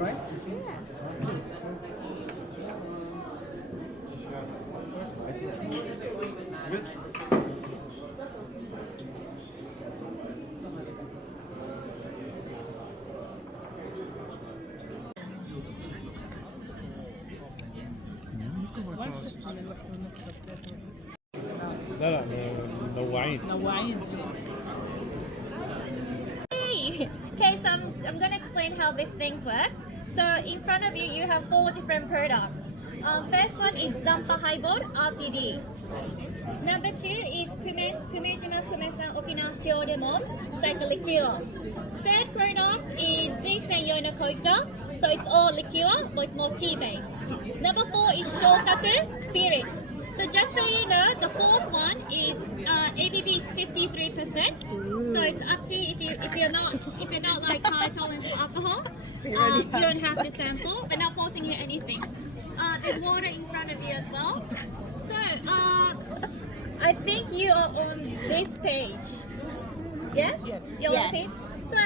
try this one? Good. لا لا منوعين. Okay, so I'm going to explain how this thing works. So in front of you, you have 4 different products. First one is Zampa Highball RTD. Number 2 is Kumejima Kumesan Okinawa Shio Lemon. It's like a liqueur. Third product is Zisen Yoi no Koicha. So it's all liqueur, but it's more tea based. Number 4 is Shokaku Spirit. So just so you know, the fourth one is ABV is 53%. So it's up to you if you're not like high tolerance for alcohol, you don't have to sample. We're not forcing you anything. There's water in front of you as well. So I think you are on this page. Yeah? Yes. You're on the page. So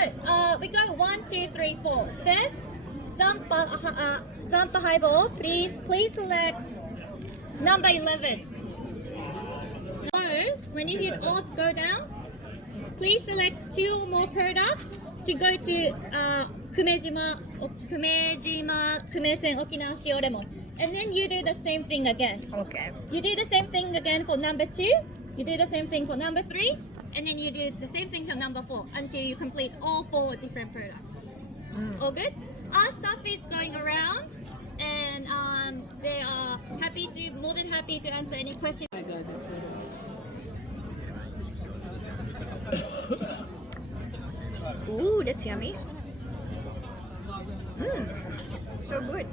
we go 1, 2, 3, 4. First, Zampa Highball. Please select number 11. So when you hit all go down, please select 2 or more products to go to Kumesen Okinawa Shio Lemon. And then you do the same thing again. Okay. You do the same thing again for number 2. You do the same thing for number 3. And then you do the same thing for number 4 until you complete all 4 different products. All good? Our staff is going around and they are more than happy to answer any questions. Ooh, that's yummy. So good.